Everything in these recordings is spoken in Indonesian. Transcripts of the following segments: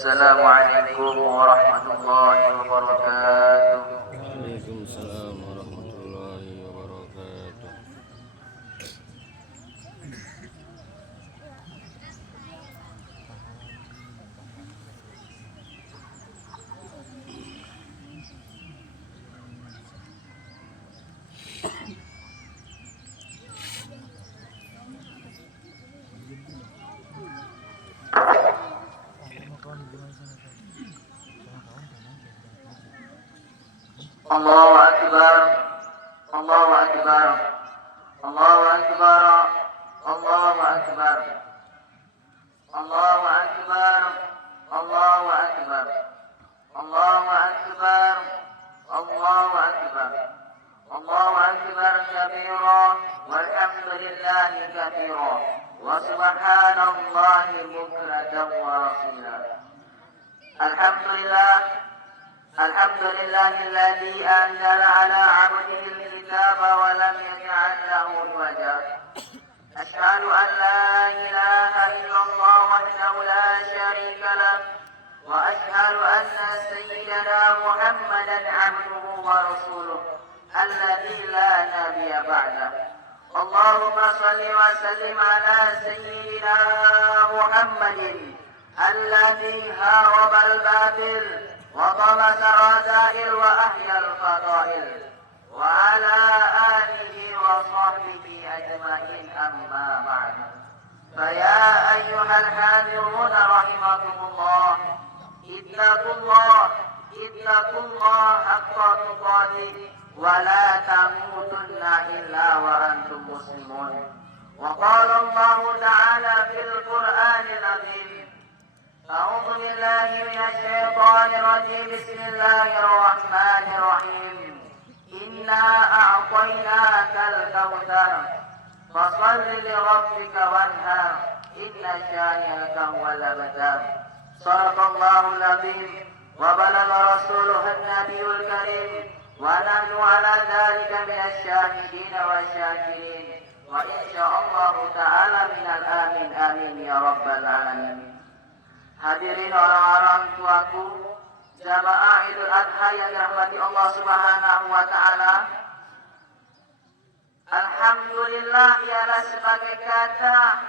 Assalamualaikum warahmatullahi wabarakatuh. Waalaikumsalam warahmatullahi wabarakatuh. Allahu Akbar, Allahu Akbar, Allahu Akbar, Allahu Akbar, Allahu Akbar, Allahu Akbar, Allahu Akbar, Allahu Akbar, Allahu Akbar kabira, walhamdulillahi kabira, wa subhanallahi bukratan wa asila. Alhamdulillah. الحمد لله الذي أنزل على عبده الكتاب ولم يجعل له عوجا. أشهد أن لا إله إلا الله وحده لا شريك له، وأشهد أن سيدنا محمدا عبده ورسوله الذي لا نبي بعده. اللهم صل وسلم على سيدنا محمد الذي هارب الباطل وطمس الرذائل وأحيا الفضائل، وعلى آله وصحبه أجمعين، أما بعد. فيا أيها الحاضرون رحمكم الله، اتقوا الله حق تقاته ولا تموتن إلا وأنتم مسلمون. وقال الله تعالى في القرآن العظيم: أعوذ بالله من الشيطان الرجيم، بسم الله الرحمن الرحيم. إنا أعطيناك الكوثر فصل لربك وانحر إن شانئك هو الأبتر. صدق الله العظيم وبلغ رسوله النبي الكريم، ونحن على ذلك من الشاهدين والشاكرين، وإن شاء الله تعالى من الآمين آمين يا رب العالمين. Hadirin orang-orang tuaku, jamaah Idul Adha yang dirahmati Allah Subhanahu wa taala. Alhamdulillah ialah sebagai kata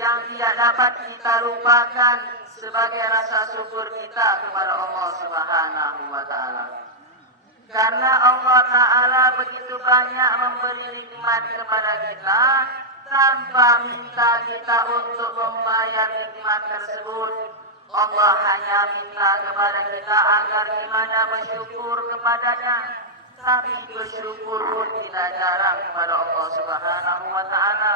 yang tidak dapat kita lupakan sebagai rasa syukur kita kepada Allah Subhanahu wa taala. Karena Allah taala begitu banyak memberi nikmat kepada kita tanpa minta kita untuk membayar nikmat tersebut. Allah hanya minta kepada kita agar gimana bersyukur kepadanya. Tapi bersyukur pun kita jarang kepada Allah Subhanahu wa taala.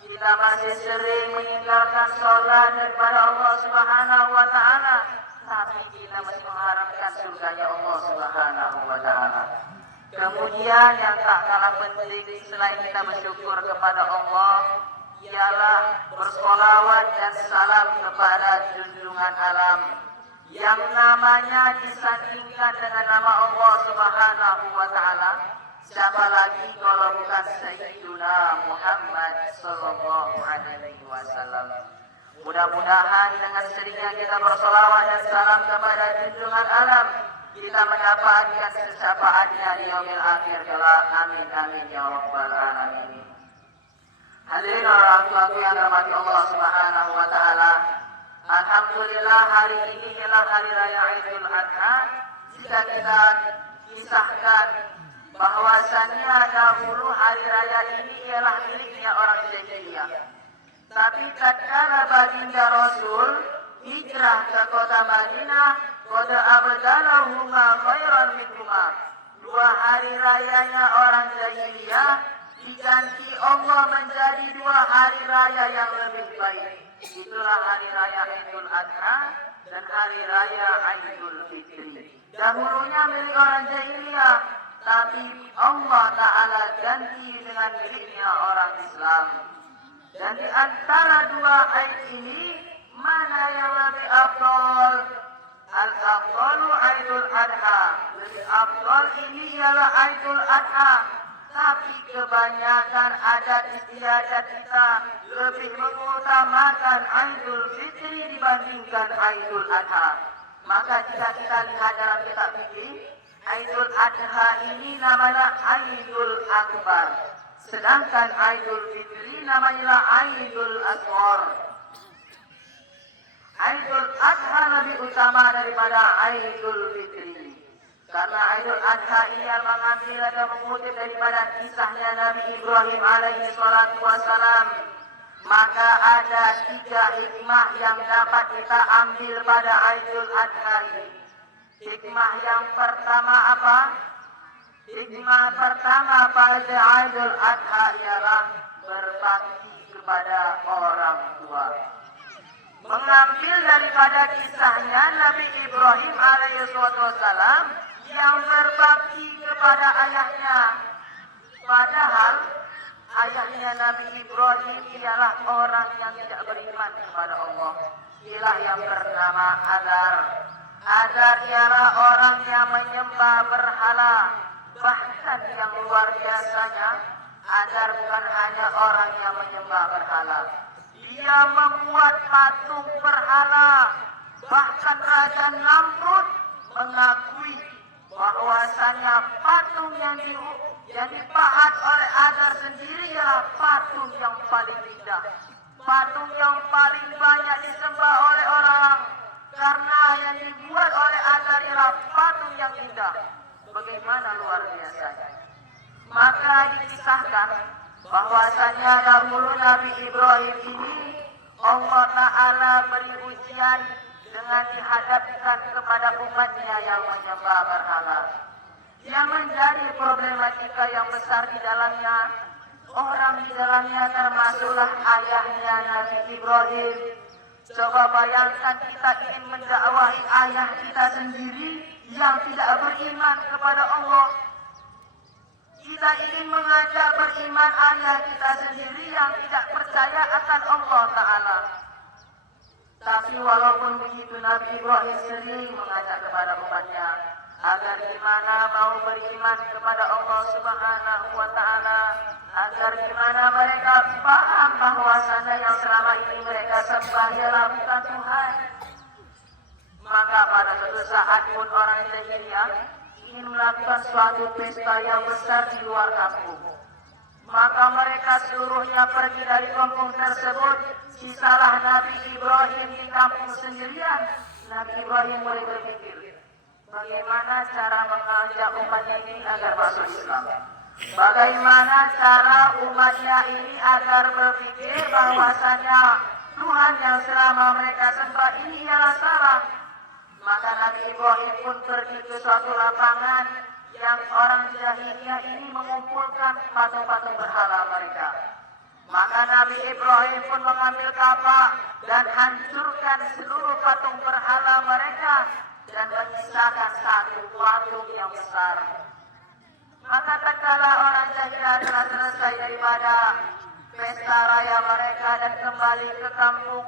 Kita masih sering meninggalkan sholat kepada Allah Subhanahu wa taala, tapi kita masih mengharapkan surganya Allah Subhanahu wa taala. Kemudian yang tak kalah penting selain kita bersyukur kepada Allah ialah bersolawat dan salam kepada junjungan alam yang namanya disandingkan dengan nama Allah Subhanahu wa taala. Siapa lagi kalau bukan Sayyiduna Muhammad sallallahu alaihi wasallam. Mudah-mudahan dengan seringnya kita bersolawat dan salam kepada junjungan alam, kita mendapatkan syafaatnya di yaumil akhir kelak. Amin amin ya rabbal alamin. Hadirin orang tuaku yang dirahmati Allah Subhanahu wa taala. Alhamdulillah hari ini adalah hari raya Idul Adha. Jika kita kisahkan bahwasannya dahulu hari raya ini ialah miliknya orang jahiliyah. Tapi tatkala baginda Rasul hijrah ke kota Madinah, qad abdalahuma khairan minhuma. Dua hari rayanya orang jahiliyah diganti Allah menjadi dua hari raya yang lebih baik. Itulah hari raya Idul Adha dan hari raya Idul Fitri. Dahulunya milik orang jahiliyah, tapi Allah Ta'ala ganti dengan miliknya orang Islam. Dan di antara dua Aid ini, mana yang lebih afdal? Al-afdalu Idul Adha. Lebih afdal ini ialah Idul Adha. Tapi kebanyakan adat istiadat kita lebih mengutamakan Idul Fitri dibandingkan Idul Adha. Maka jika kita lihat dalam kitab fikih, Idul Adha ini namanya Idul Akbar, sedangkan Idul Fitri namanya Idul Asghar. Idul Adha lebih utama daripada Idul Fitri, karena Idul Adha ini yang mengambil dan mengutip daripada kisahnya Nabi Ibrahim alaihi salatu wassalam. Maka ada 3 hikmah yang dapat kita ambil pada Idul Adha ini. Hikmah yang pertama apa? Hikmah pertama pada Idul Adha ialah berbakti kepada orang tua. Mengambil daripada kisahnya Nabi Ibrahim alaihissalam yang berbakti kepada ayahnya. Padahal ayahnya Nabi Ibrahim ialah orang yang tidak beriman kepada Allah. Ialah yang bernama Azar. Azar ialah orang yang menyembah berhala. Bahkan yang luar biasanya, Azar bukan hanya orang yang menyembah berhala. Dia membuat patung berhala. Bahkan Raja Namrud mengakui bahwasanya patung yang dipahat oleh Azar sendiri ialah patung yang paling indah. Patung yang paling banyak disembah oleh orang. Karena yang dibuat oleh Azar ialah patung yang indah. Bagaimana luar biasanya. Maka dikisahkan bahwasanya dahulu Nabi Ibrahim ini Allah Ta'ala beri ujian dengan dihadapkan kepada umatnya yang menyembah berhala. Yang menjadi problematika yang besar di dalamnya, orang di dalamnya termasuklah ayahnya Nabi Ibrahim. Coba bayangkan kita ingin mendakwahi ayah kita sendiri yang tidak beriman kepada Allah. Kita ingin mengajak beriman ayah kita sendiri yang tidak percaya akan Allah Ta'ala. Tapi walaupun begitu Nabi Ibrahim sering mengajak kepada umatnya agar gimana mau beriman kepada Allah Subhanahu wa Ta'ala, agar gimana mereka paham bahwasanya yang selama ini mereka sembah ialah bukan Tuhan. Maka pada suatu saat pun orang jahiliyah ingin melakukan suatu pesta yang besar di luar kampung. Maka mereka seluruhnya pergi dari kampung tersebut. Sisalah Nabi Ibrahim di kampung sendirian. Nabi Ibrahim mulai berpikir, bagaimana cara mengajak umatnya ini agar masuk Islam? Bagaimana cara umatnya ini agar berpikir bahwasanya Tuhan yang selama mereka sembah ini ialah salah? Maka Nabi Ibrahim pun pergi ke suatu lapangan yang orang jahiliyah ini mengumpulkan patung-patung berhala mereka. Maka Nabi Ibrahim pun mengambil kapak dan hancurkan seluruh patung berhala mereka dan menyisakan satu patung yang besar. Maka tatkala orang jahiliyah telah selesai daripada pesta raya mereka dan kembali ke kampung,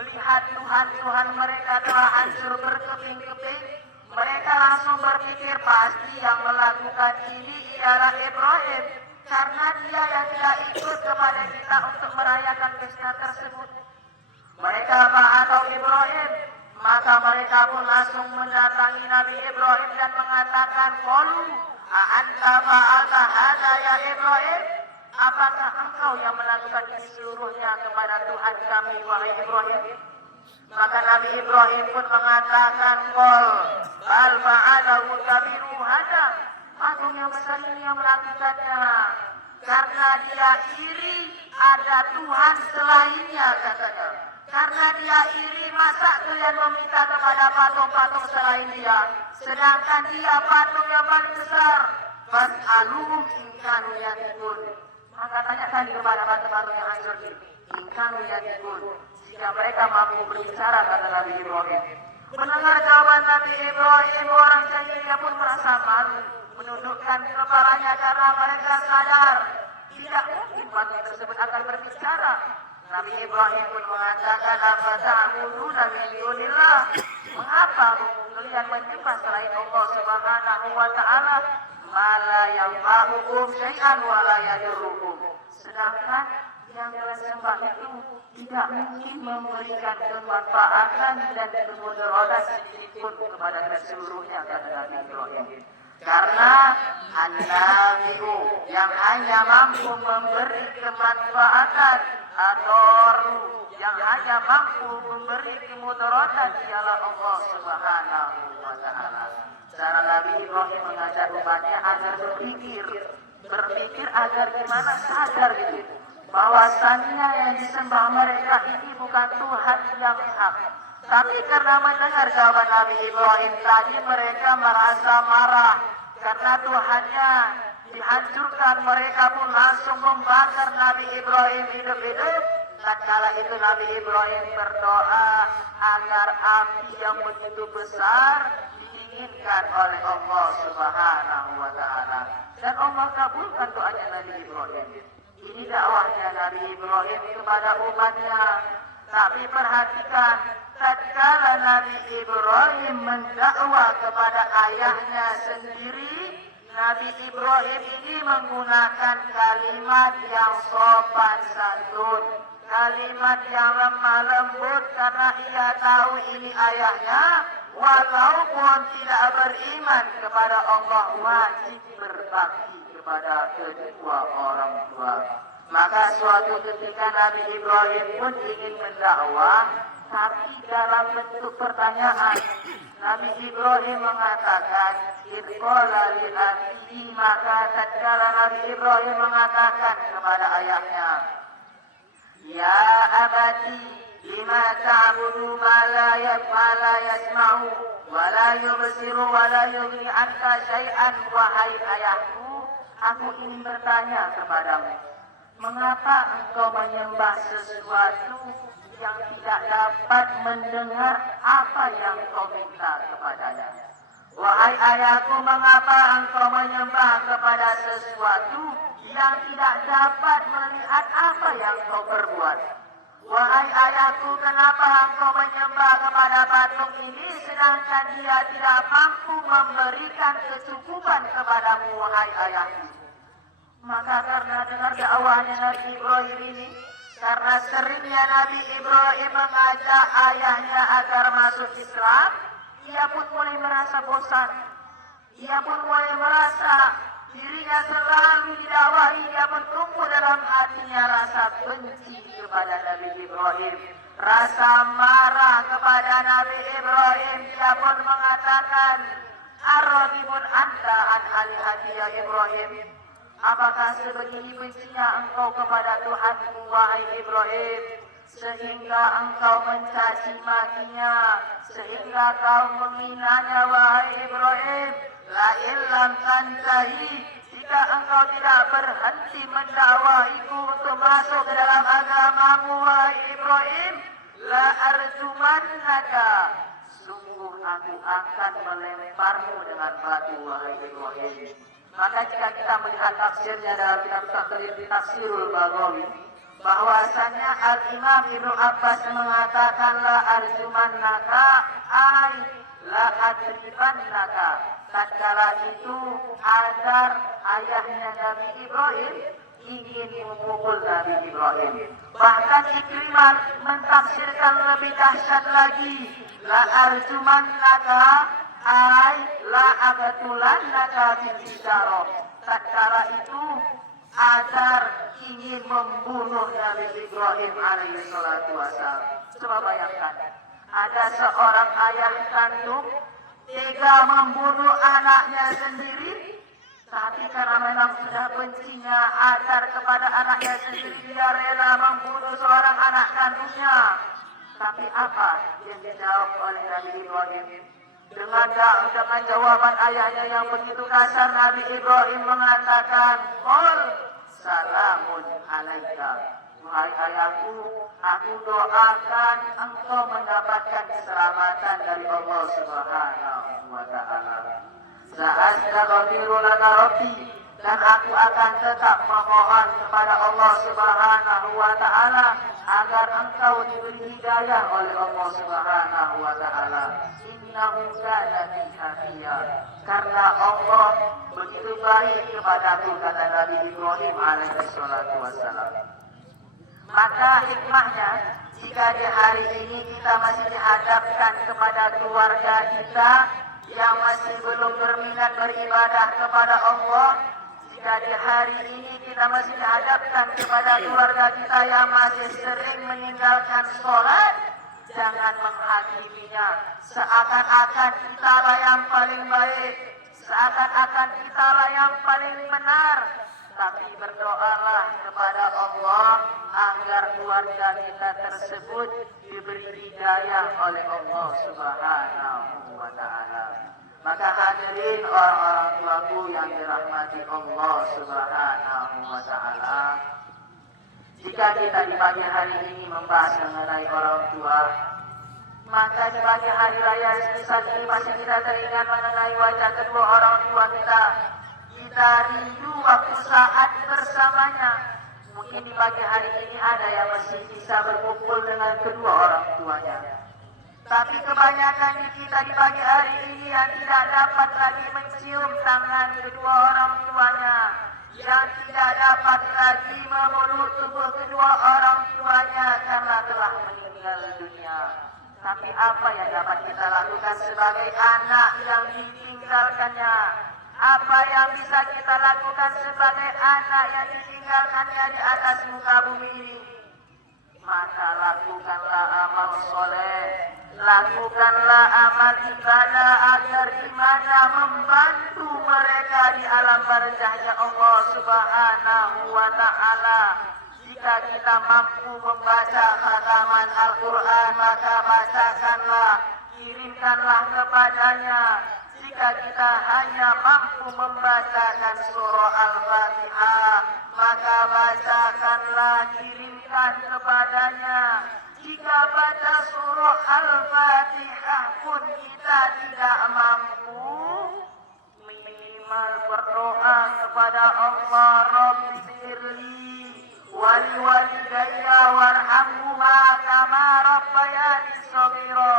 melihat Tuhan mereka telah hancur berkeping-keping, mereka langsung berpikir pasti yang melakukan ini ialah Ibrahim, karena dia yang tidak ikut kepada kita untuk merayakan pesta tersebut. Mereka atau Ibrahim, maka mereka pun langsung mendatangi Nabi Ibrahim dan mengatakan, "Qalu a'anta fa'alta hadza ya Ibrahim?" Apakah engkau yang melakukan ini seluruhnya kepada Tuhan kami, wahai Ibrahim? Maka Nabi Ibrahim pun mengatakan, "Qul bal fa'alahu kabiru hadza." Patung yang besar ini yang melakukannya. Karena dia iri ada Tuhan selainnya, katanya. Karena dia iri, masa kalian meminta kepada patung-patung selain dia, sedangkan dia patung yang paling besar. Fas'aluhum in kanu yatikun. Maka tanyakan kepada patung-patung yang hancur ini, in kanu yatikun, jika mereka mampu berbicara, kata Nabi Ibrahim. Mendengar jawaban Nabi Ibrahim, orang jahiliyah pun merasa malu, menundukkan kepalanya karena mereka sadar tidak mungkin patung tersebut akan berbicara. Nabi Ibrahim pun mengatakan, "Apa ta'buduna min dunillah?" Mengapa kalian menyembah selain Allah Subhanahu wa Ta'ala? mala yang ma'ukum syai'an wala yadurrukum. Sedangkan yang bersembah itu tidak mungkin memberikan kemanfaatan dan kemudaratan sedikitpun kepada keseluruhnya, kata Nabi Ibrahim. Karena an-nabi'u yang hanya mampu memberi kemanfaatan atau yang hanya mampu memberi kemudaratan ialah Allah Subhanahu wa taala. Cara Nabi Ibrahim mengajak umatnya agar berpikir agar gimana sadar gitu bahwasannya yang disembah mereka ini bukan Tuhan yang hak. Tapi karena mendengar jawaban Nabi Ibrahim tadi, mereka merasa marah karena Tuhannya dihancurkan. Mereka pun langsung membakar Nabi Ibrahim hidup-hidup. Tatkala itu Nabi Ibrahim berdoa agar api yang begitu besar diinginkan oleh Allah Subhanahu wa taala. Dan Allah kabulkan doanya Nabi Ibrahim. Ini dakwahnya Nabi Ibrahim kepada umatnya. Tapi perhatikan, tatkala Nabi Ibrahim mendakwah kepada ayahnya sendiri, Nabi Ibrahim ini menggunakan kalimat yang sopan santun, kalimat yang lemah lembut, karena ia tahu ini ayahnya, walaupun tidak beriman kepada Allah, wajib berbakti kepada kedua orang tua. Maka suatu ketika Nabi Ibrahim pun ingin mendakwah, tapi dalam bentuk pertanyaan. Nabi Ibrahim mengatakan, "Idqala li abihi," maka tatkala Nabi Ibrahim mengatakan kepada ayahnya, "Ya abati, lima ta'budu ma la yasma'u wa la yubsiru wa la yughni 'anka syai'an." Wahai ayahku, aku ingin bertanya kepadamu, mengapa engkau menyembah sesuatu yang tidak dapat mendengar apa yang kau minta kepadanya? Wahai ayahku, mengapa engkau menyembah kepada sesuatu yang tidak dapat melihat apa yang kau perbuat? Wahai ayahku, kenapa engkau menyembah kepada patung ini sedangkan dia tidak mampu memberikan kecukupan kepadamu, wahai ayahku? Maka karena dengar dakwahnya Nabi Ibrahim ini, karena seringnya Nabi Ibrahim mengajak ayahnya agar masuk Islam, ia pun mulai merasa bosan. Ia pun mulai merasa dirinya selalu didakwahi. Ia pun tumbuh dalam hatinya rasa benci kepada Nabi Ibrahim, rasa marah kepada Nabi Ibrahim. Ia pun mengatakan, "Ar-ragibun anta an alihati ya Ibrahim." Apakah sebegini bencinya engkau kepada Tuhanmu, wahai Ibrahim, sehingga engkau mencaci makinya, sehingga kau menghinanya, wahai Ibrahim? La illam tantahi, jika engkau tidak berhenti mendakwahiku untuk masuk ke dalam agamamu, wahai Ibrahim, la arjumannaka, sungguh aku akan melemparmu dengan batu, wahai Ibrahim. Maka jika kita melihat tafsirnya dalam kitab Tafsirul Baghawi, bahwasannya Al-Imam Ibnu Abbas mengatakan la arjumannaka ay la adribannaka. Tatkala itu Azar, ayahnya Nabi Ibrahim, ingin memukul Nabi Ibrahim. Bahkan Ikrimah mentafsirkan lebih dahsyat lagi, la arjumannaka ay la aqtulannaka bil hijarah. Tatkala itu Azar ingin membunuh Nabi Ibrahim alaihi salatu wasallam. Coba bayangkan, ada seorang ayah kandung tega membunuh anaknya sendiri, tapi karena memang sudah bencinya Azar kepada anaknya sendiri, dia rela membunuh seorang anak kandungnya. Tapi apa yang dijawab oleh Nabi Ibrahim? Dengan jawaban ayahnya yang begitu kasar, Nabi Ibrahim mengatakan, "Qul salamun alaika." Wahai ayahku, aku doakan engkau mendapatkan keselamatan dari Allah Subhanahu wa taala. Sa'astaghfiru laka rabbi, dan aku akan tetap memohon kepada Allah Subhanahu wa Ta'ala agar engkau diberi hidayah oleh Allah Subhanahu wa Ta'ala. Innahu kana bi hafiya, karena Allah begitu baik kepadaku, kata Nabi Ibrahim alaihi salatu wassalam. Maka hikmahnya, jika di hari ini kita masih dihadapkan kepada keluarga kita yang masih belum berminat beribadah kepada Allah, jika di hari ini kita masih dihadapkan kepada keluarga kita yang masih sering meninggalkan sholat, jangan menghakiminya seakan-akan kitalah yang paling baik, seakan-akan kitalah yang paling benar. Tapi berdoalah kepada Allah agar keluarga kita tersebut diberi hidayah oleh Allah Subhanahu wa Ta'ala. Maka hadirin orang-orang tuaku yang dirahmati Allah Subhanahu wa Ta'ala, jika kita di pagi hari ini membahas mengenai orang tua, maka di pagi hari raya semisal ini masih kita teringat mengenai wajah kedua orang tua kita. Kita rindu waktu saat bersamanya. Mungkin di pagi hari ini ada yang masih bisa berkumpul dengan kedua orang tuanya. Tapi kebanyakan di kita di pagi hari ini yang tidak dapat lagi mencium tangan kedua orang tuanya, yang tidak dapat lagi memeluk tubuh kedua orang tuanya karena telah meninggal dunia. Tapi apa yang dapat kita lakukan sebagai anak yang ditinggalkannya? Apa yang bisa kita lakukan sebagai anak yang ditinggalkannya di atas muka bumi ini? Maka lakukanlah amal soleh, lakukanlah amal ibadah agar dimana membantu mereka di alam barzahnya Allah Subhanahu wa Ta'ala. Jika kita mampu membaca khataman Al-Quran, maka bacakanlah, kirimkanlah kepadanya. Jika kita hanya mampu membacakan surah Al-Fatihah, maka bacakanlah, kirimkan kepadanya. Jika baca surah Al-Fatihah pun kita tidak mampu, minimal berdoa kepada Allah, Rabbi firli wali walidayya warhamhuma kama rabbayani shaghira.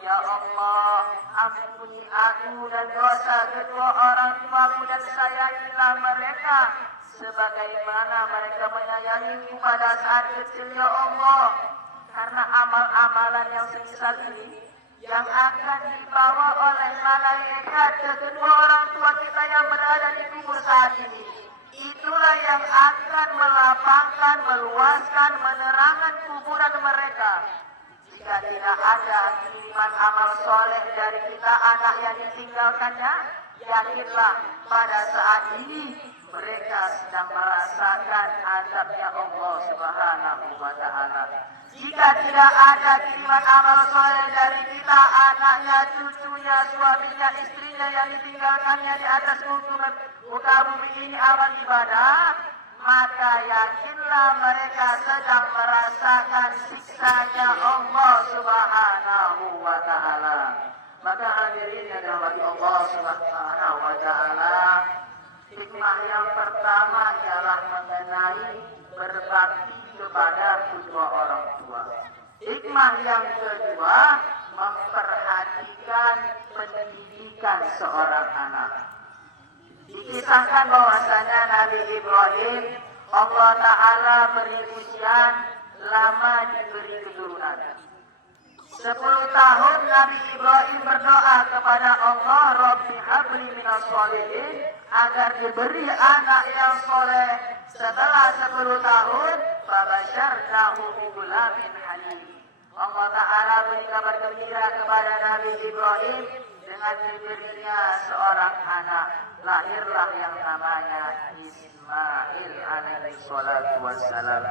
Ya Allah, ampuni aku dan dosa kedua orang tuaku dan sayangilah mereka sebagaimana mereka menyayangiku pada saat kecil, ya Allah. Karena amal-amalan yang semisal ini yang akan dibawa oleh malaikat ke kedua orang tua kita yang berada di kubur saat ini, itulah yang akan melapangkan, meluaskan, menerangkan kuburan mereka. Jika tidak ada kiriman amal soleh dari kita anak yang ditinggalkannya, yakinlah pada saat ini mereka sedang merasakan azabnya Allah Subhanahu wa Ta'ala. Jika tidak ada kiriman amal soleh dari kita, anaknya, cucunya, suaminya, istrinya yang ditinggalkannya di atas muka bumi ini amal ibadah, maka yakinlah mereka sedang merasakan siksanya Allah Subhanahu wa Ta'ala. Maka hadirin yang dirahmati Allah Subhanahu wa Ta'ala, hikmah yang pertama ialah mengenai berbakti kepada kedua orang tua. Hikmah yang kedua, memperhatikan pendidikan seorang anak. Dikisahkan bahwasanya Nabi Ibrahim, Allah Ta'ala beri ujian, lama diberi keturunan. 10 tahun Nabi Ibrahim berdoa kepada Allah, Rabbi habli minas sholihin, agar diberi anak yang soleh. Setelah 10 tahun, fabasyarnahu bigulamin halim. Allah Ta'ala beri kabar gembira kepada Nabi Ibrahim dengan diberinya seorang anak. Lahirlah yang namanya Ismail alaihi salatu wassalam.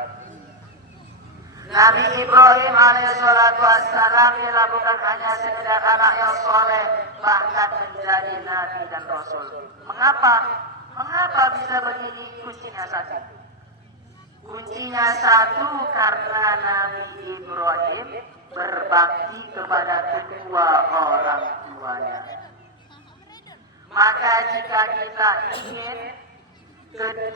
Nabi Ibrahim alaihi salatu wassalam ialah bukan hanya sekedar anak yang soleh, bahkan menjadi nabi dan rasul. Mengapa? Mengapa bisa begini? Kuncinya satu. Kuncinya satu, karena Nabi Ibrahim berbakti kepada kedua orang tuanya. Maka jika kita ingin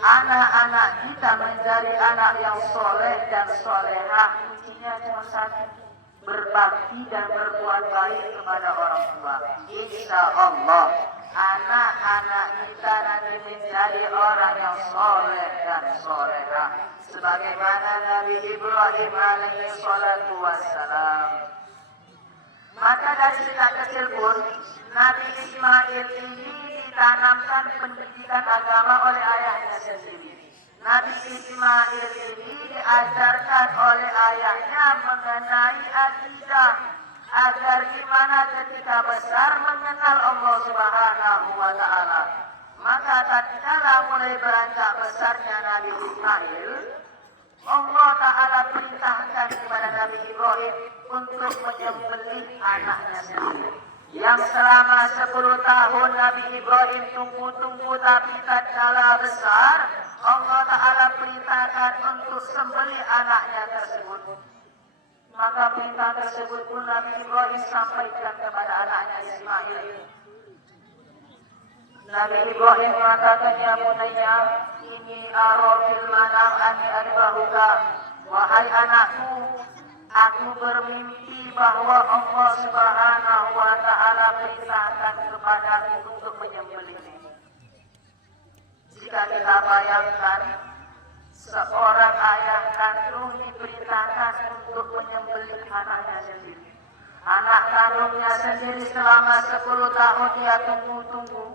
anak-anak kita menjadi anak yang soleh dan solehah, kuncinya cuma satu, berbakti dan berbuat baik kepada orang tua. Insya Allah anak-anak kita nanti menjadi orang yang soleh dan solehah, sebagaimana Nabi Ibrahim alaihi salatu wassalam. Maka dari sejak kecil pun Nabi Ismail ini ditanamkan pendidikan agama oleh ayahnya sendiri. Nabi Ismail ini diajarkan oleh ayahnya mengenai akidah, agar gimana ketika besar mengenal Allah Subhanahu wa Ta'ala. Maka tatkala mulai beranjak besarnya Nabi Ismail, Allah Ta'ala perintahkan kepada Nabi Ibrahim untuk menyembelih anaknya sendiri, yang selama 10 tahun Nabi Ibrahim tunggu-tunggu, tapi tatkala besar Allah Ta'ala perintahkan untuk sembelih anaknya tersebut. Maka perintah tersebut pun Nabi Ibrahim sampaikan kepada anaknya Ismail. Nabi Ibrahim mengatakan, ya bunayya, ini ara fil manam anni adbahuka. Wahai anakku, aku bermimpi bahwa Allah Subhanahu wa Ta'ala perintahkan kepadaku untuk menyembelihmu. Jika kita bayangkan seorang ayah kandung diperintahkan untuk menyembelih anaknya sendiri. Anak kandungnya sendiri selama 10 tahun dia tunggu-tunggu.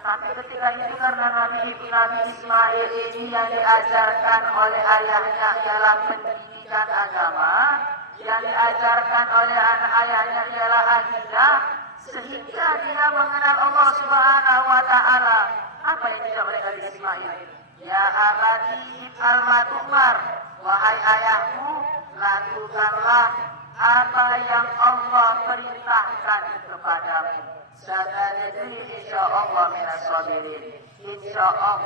Tapi ketika itu karena Nabi Ismail ini yang diajarkan oleh ayahnya dalam pendidikan agama, yang diajarkan oleh anak ayahnya ialah akidah, sehingga dia mengenal Allah Subhanahu wa Ta'ala. Apa yang dijawab oleh Nabi Ismail? Ya abadi al-matumar, wahai ayahku, lakukanlah apa yang Allah perintahkan kepadamu. Satajiduni insyaallah minas sabirin. Insyaallah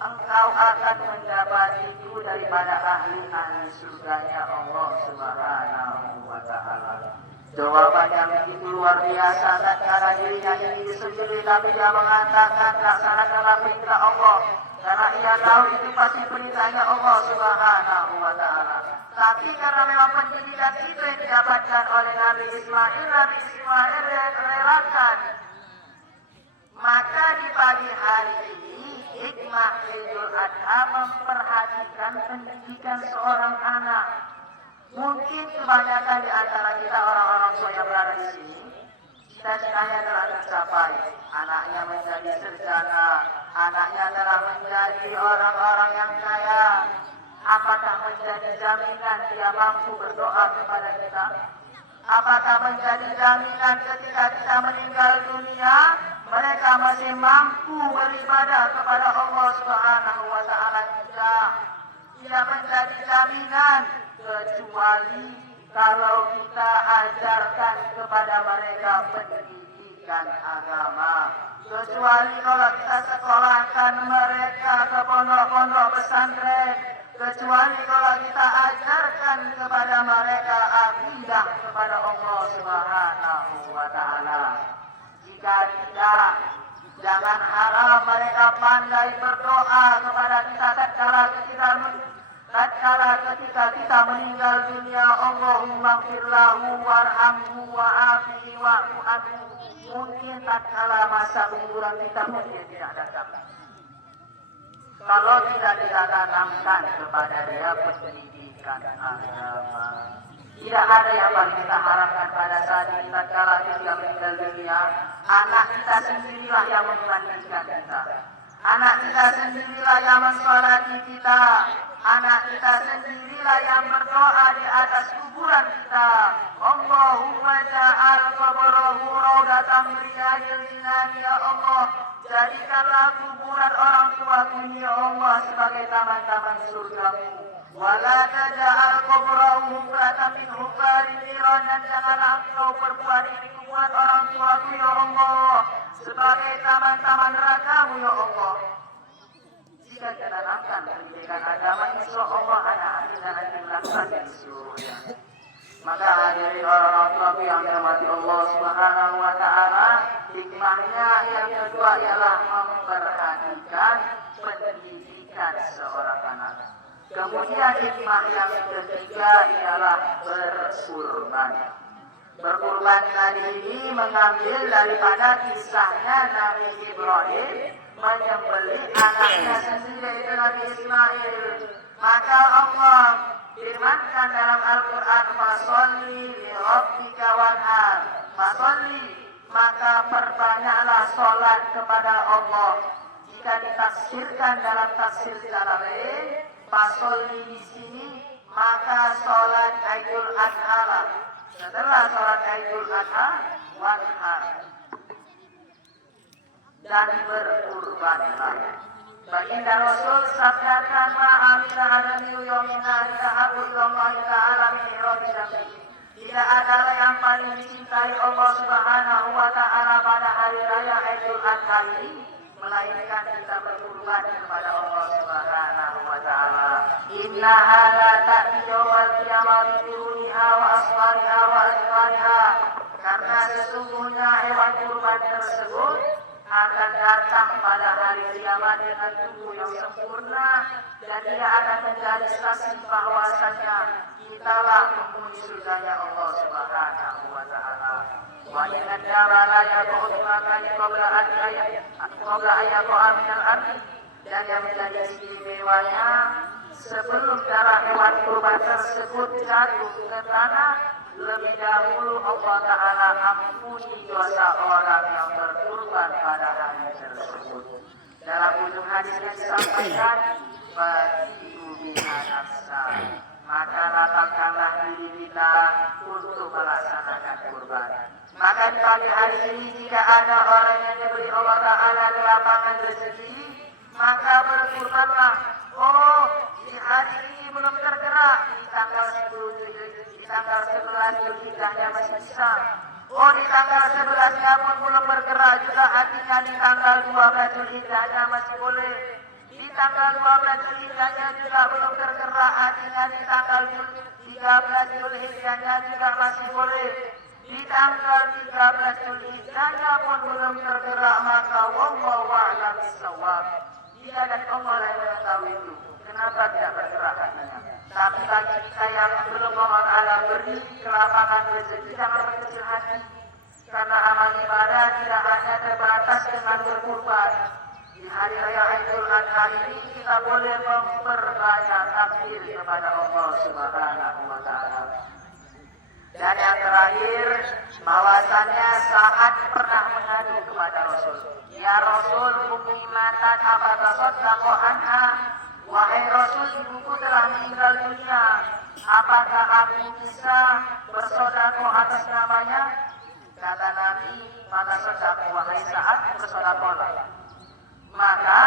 engkau akan mendapatiku daripada ahli surganya Allah Subhanahu wa Ta'ala. Jawaban yang begitu luar biasa, tatkala dirinya ini disebut, tapi dia mengatakan laksanakanlah perintah Allah, karena ia tahu itu pasti perintahnya Allah Subhanahu wa Ta'ala. Tapi karena memang pendidikan itu yang didapatkan oleh Nabi Ismail relakan. Maka di pagi hari ini hikmah Idul Adha memperhatikan pendidikan seorang anak. Mungkin kebanyakan di antara kita orang-orang tua yang berada di sini, cita-citanya telah tercapai. Anaknya menjadi sarjana, anaknya telah menjadi orang-orang yang kaya. Apakah menjadi jaminan dia mampu berdoa kepada kita? Apakah menjadi jaminan ketika kita meninggal dunia, mereka masih mampu beribadah kepada Allah Subhanahu wa Ta'ala? Tidak menjadi jaminan, kecuali kalau kita ajarkan kepada mereka pendidikan agama. Kecuali kalau kita sekolahkan mereka ke pondok-pondok pesantren. Kecuali kalau kita ajarkan kepada mereka akidah kepada Allah Subhanahu wa Ta'ala. Jika tidak, jangan harap mereka pandai berdoa kepada kita tatkala ketika kita meninggal dunia. Allahumma firlahu warhamhu wa'afihi wa'fu anhu. Mungkin tatkala masa kuburan kita mungkin tidak datang. Kalau tidak kita tanamkan kepada dia pendidikan agama, tidak ada yang paling kita harapkan pada saat kita kala kita meninggal dunia. Anak kita sendirilah yang memandikan kita, anak kita sendirilah yang mensolati kita, anak kita sendirilah yang berdoa di atas kuburan kita. Allahumma ja'al qabrahu raudatan min riyadil jinan, ya Allah, jadikanlah kuburan orang tuaku ini, ya Allah, sebagai taman-taman surgamu. Wala taj'al qabrahu hufratan min hufari niran, dan janganlah engkau perbuat ini kuburan orang tuaku, ya Allah, sebagai taman-taman nerakamu, ya Allah. Jika kita tanamkan pendidikan agama, insya Allah anak-anak kita akan melakukan di seluruhnya. Maka hadirin orang-orang tua yang dirahmati Allah Subhanahu wa Ta'ala, Hikmahnya yang kedua ialah memperhatikan pendidikan seorang anak. Kemudian hikmah yang ketiga ialah berkurban. Berkurban tadi ini mengambil daripada kisahnya Nabi Ibrahim menyembelih anaknya sendiri yaitu Nabi Ismail. Maka Allah firmankan dalam Al-Quran, "Fasholli li rabbika wanhar." Fasholli, maka perbanyaklah sholat kepada Allah. Jika ditafsirkan dalam tafsir Jalalain, fasholli di sini maka sholat Idul Adha lah. Setelah sholat Idul Adha, wanhar dan berkurbanlah. Baginda Rasul sabdakan, "Ma'amila adami yawmina ta'abu Allah ta'ala min iradi." Tidak adalah yang paling dicintai Allah Subhanahu wa ta'ala pada hari raya Idul Adha ini melainkan kita berkurban kepada Allah Subhanahu wa ta'ala. Innaha la ta'ti yawmal qiyamati biruniha wa asfariha wa asfariha. Karena sesungguhnya hewan kurban tersebut akan datang pada hari kiamat dengan tubuh yang sempurna dan dia akan menjadi saksi bahwasannya kitalah penghuni surganya Allah Subhanahu wa ta'ala. Wa inna dara la yaqutu makani qabla ayat minal ardi, dan yang menjadi istimewanya sebelum darah hewan kurban tersebut jatuh ke tanah, lebih dahulu Allah Ta'ala ampuni dosa orang yang berkurban pada hari tersebut. Dalam ujung hadisnya disampaikan, "Fadi'u biha nafsa." Maka lapangkanlah diri kita untuk melaksanakan kurban. Maka di pagi hari ini jika ada orang yang diberi Allah Ta'ala di lapangan rezeki, maka berkurbanlah. Oh, di hari ini belum tergerak, di tanggal 11 Zulhijjahnya masih bisa. Oh, di tanggal 11-nya pun belum bergerak juga, artinya di tanggal 12 Zulhijjahnya masih boleh. Di tanggal 12 Zulhijjahnya juga belum tergerak, artinya di tanggal 13 Zulhijjahnya juga masih boleh. Di tanggal 13 Zulhijjahnya pun belum tergerak, maka wallahu a'lam bishawab. Dia dan Allah yang mengetahui itu. Kenapa tidak bergerak hatinya? Tapi bagi kita yang belum Allah Ta'ala beri ke lapangan rezeki, jangan berkecil hati. Karena amal ibadah tidak hanya terbatas dengan berkurban. Di hari raya Idul Adha ini kita boleh memperbanyak takbir kepada Allah Subhanahu wa ta'ala. Dan yang terakhir, bahwasannya saat pernah mengadu kepada Rasul, "Ya Rasul, bumi matan apa tasaddaqo anha?" Wahai Rasul, ibuku telah meninggal dunia, apakah aku bisa bersedekah atas namanya? Kata Nabi, "Maka sedekah wahai Sa'ad, bersedekahlah." Maka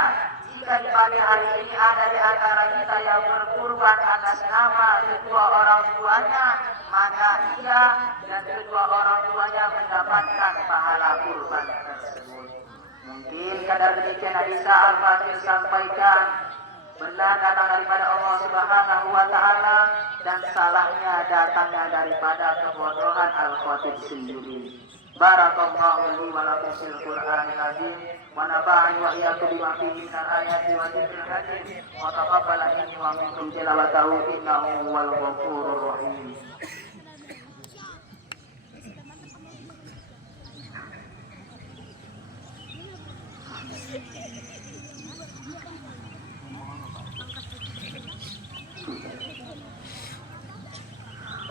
jika di pagi hari ini ada di antara kita yang berkurban atas nama kedua orang tuanya, maka ia dan kedua orang tuanya mendapatkan pahala kurban tersebut. Mungkin kadar demikian Hadisa Al-Fatih sampaikan, benar datang daripada Allah Subhanahu wa ta'ala dan salahnya datangnya daripada kebodohan Al-Khatib sendiri. Barakallahu li wa lakum fil Qur'anil azim wa nafa'ani wa iyyakum bima fihi minal ayati wa dzikril hakim wa taqabbal minni wa minkum tilawatahu innahu huwal ghafurur rahim.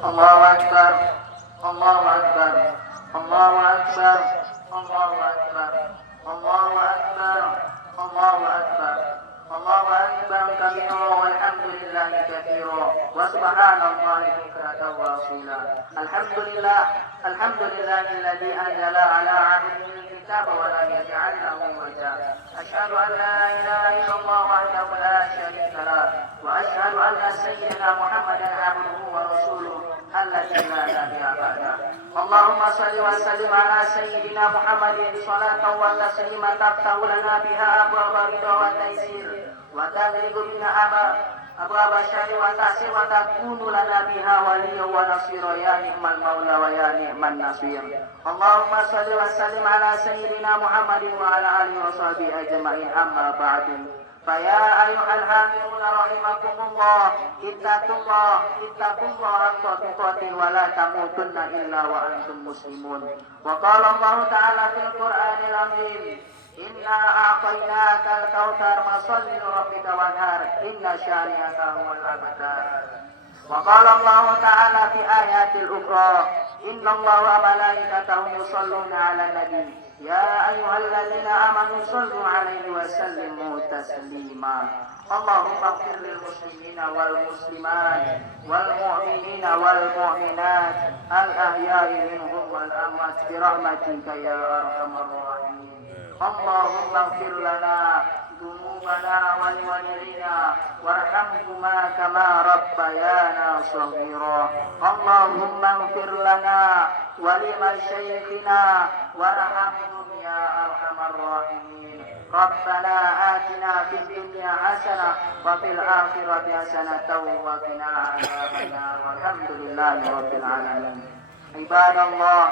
Allahu Akbar, Allahu Akbar, Allahu Akbar, Allahu Akbar, Allahu Akbar, Allahu Akbar, Allahu Akbar kabira walhamdulillahi katsira wa subhanallahi bukratan wa asila. Alhamdulillah, alhamdulillahilladzi anzala ala 'abdihi الكتاب ولم يجعل له وجها. أشهد أن لا إله إلا الله وحده لا شريك له وأشهد أن سيدنا محمدا عبده ورسوله الذي لا نبي بعده. اللهم صل وسلم على سيدنا محمد صلاة وتسليما تفتح لنا بها أبواب الرضا والتيسير وتغلق بنا أبواب الشر وتأسي وتكون لنا بها وليا ونصيرا يا نعم المولى ويا نعم النصير. اللهم صل وسلم على سيدنا محمد وعلى آله وصحبه أجمعين. أما بعد فيا أيها الحاضرون رحمكم الله اتقوا الله حق تقاته ولا تموتن إلا وأنتم مسلمون. وقال الله تعالى في القرآن العظيم إنا أعطيناك الكوثر فصل لربك وانهر إن شانئك هو الأبتر. وقال الله تعالى في آيات الأخرى إن الله وملائكته يصلون على النبي يا أيها الذين آمنوا صلوا عليه وسلموا تسليما. اللهم اغفر للمسلمين والمسلمات والمؤمنين والمؤمنات الأحياء منهم والأموات برحمتك يا أرحم الراحمين. اللهم اغفر لنا ذنوبنا ولوالدينا وارحمهما كما ربيانا صغيرا. اللهم اغفر لنا ولمشايخنا وارحمهم يا ارحم الراحمين. ربنا آتنا في الدنيا حسنة وفي الآخرة حسنة وقنا عذاب النار والحمد لله رب العالمين. عباد الله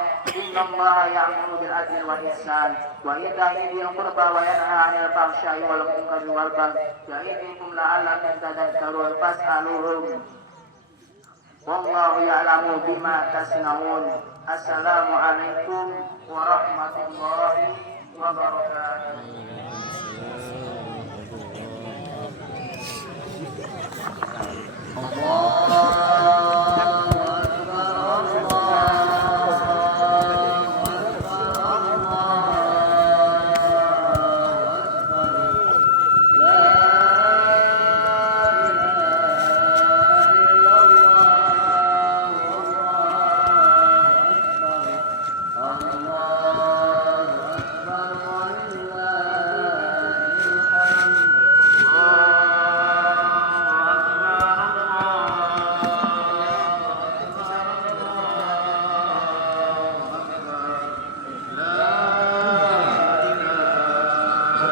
إن الله يأمر بالعدل والإحسان وإيتاء ذي القربى وينهى عن الفحشاء والمنكر والبغي يعظكم لعلكم تذكرون فاسألوهم والله يعلم بما تصنعون. السلام عليكم ورحمة الله وبركاته.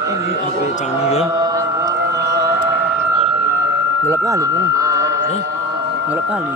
Ini apa canggih ya? Gelap kali pun. Gelap kali.